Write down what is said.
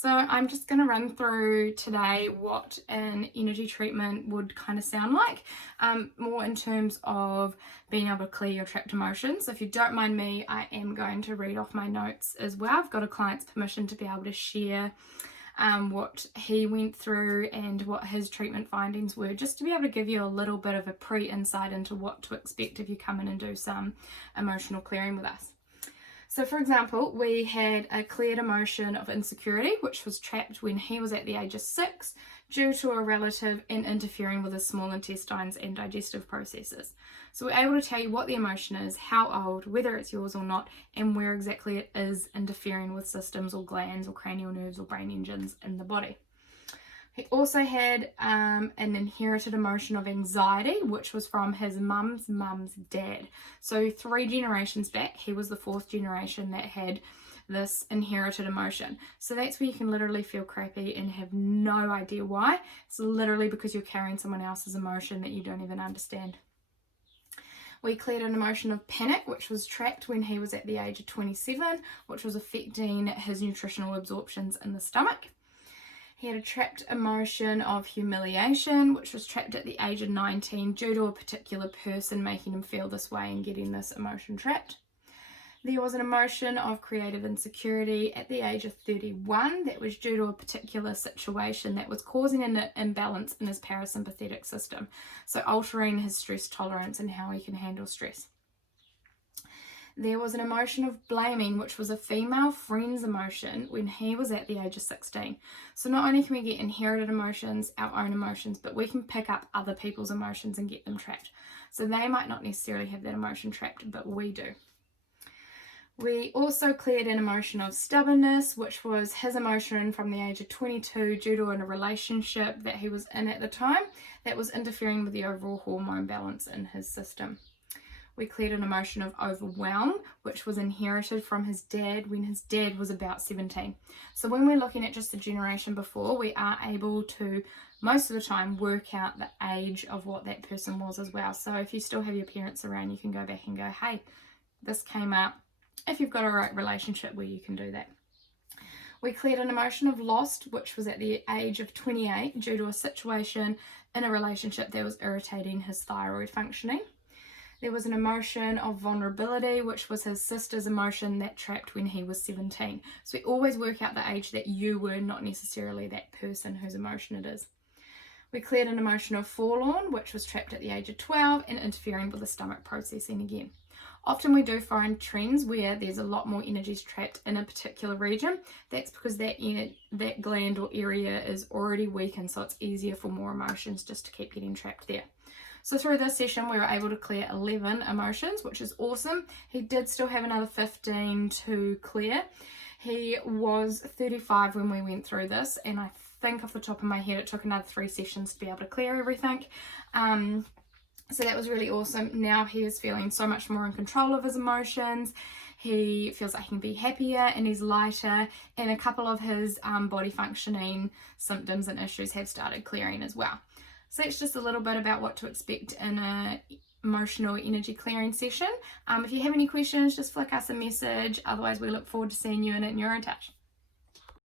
So I'm just going to run through today what an energy treatment would kind of sound like, more in terms of being able to clear your trapped emotions. So if you don't mind me, I am going to read off my notes as well. I've got a client's permission to be able to share what he went through and what his treatment findings were, just to be able to give you a little bit of a pre-insight into what to expect if you come in and do some emotional clearing with us. So for example, we had a cleared emotion of insecurity, which was trapped when he was at the age of 6 due to a relative and interfering with his small intestines and digestive processes. So we're able to tell you what the emotion is, how old, whether it's yours or not, and where exactly it is interfering with systems or glands or cranial nerves or brain engines in the body. He also had an inherited emotion of anxiety, which was from his mum's dad. So 3 generations back, he was the 4th generation that had this inherited emotion. So that's where you can literally feel crappy and have no idea why. It's literally because you're carrying someone else's emotion that you don't even understand. We cleared an emotion of panic, which was trapped when he was at the age of 27, which was affecting his nutritional absorptions in the stomach. He had a trapped emotion of humiliation, which was trapped at the age of 19 due to a particular person making him feel this way and getting this emotion trapped. There was an emotion of creative insecurity at the age of 31 that was due to a particular situation that was causing an imbalance in his parasympathetic system, so altering his stress tolerance and how he can handle stress. There was an emotion of blaming, which was a female friend's emotion when he was at the age of 16. So not only can we get inherited emotions, our own emotions, but we can pick up other people's emotions and get them trapped. So they might not necessarily have that emotion trapped, but we do. We also cleared an emotion of stubbornness, which was his emotion from the age of 22 due to a relationship that he was in at the time that was interfering with the overall hormone balance in his system. We cleared an emotion of overwhelm, which was inherited from his dad when his dad was about 17. So when we're looking at just the generation before, we are able to, most of the time, work out the age of what that person was as well. So if you still have your parents around, you can go back and go, hey, this came up. If you've got a right relationship where you can do that. We cleared an emotion of lost, which was at the age of 28 due to a situation in a relationship that was irritating his thyroid functioning. There was an emotion of vulnerability, which was his sister's emotion that trapped when he was 17. So we always work out the age that you were, not necessarily that person whose emotion it is. We cleared an emotion of forlorn, which was trapped at the age of 12 and interfering with the stomach processing again. Often we do find trends where there's a lot more energies trapped in a particular region. That's because that gland or area is already weakened, so it's easier for more emotions just to keep getting trapped there. So through this session, we were able to clear 11 emotions, which is awesome. He did still have another 15 to clear. He was 35 when we went through this, and I think off the top of my head, it took another 3 sessions to be able to clear everything. So that was really awesome. Now he is feeling so much more in control of his emotions. He feels like he can be happier and he's lighter, and a couple of his body functioning symptoms and issues have started clearing as well. So that's just a little bit about what to expect in a emotional energy clearing session. If you have any questions, just flick us a message. Otherwise, we look forward to seeing you in Neuro Touch.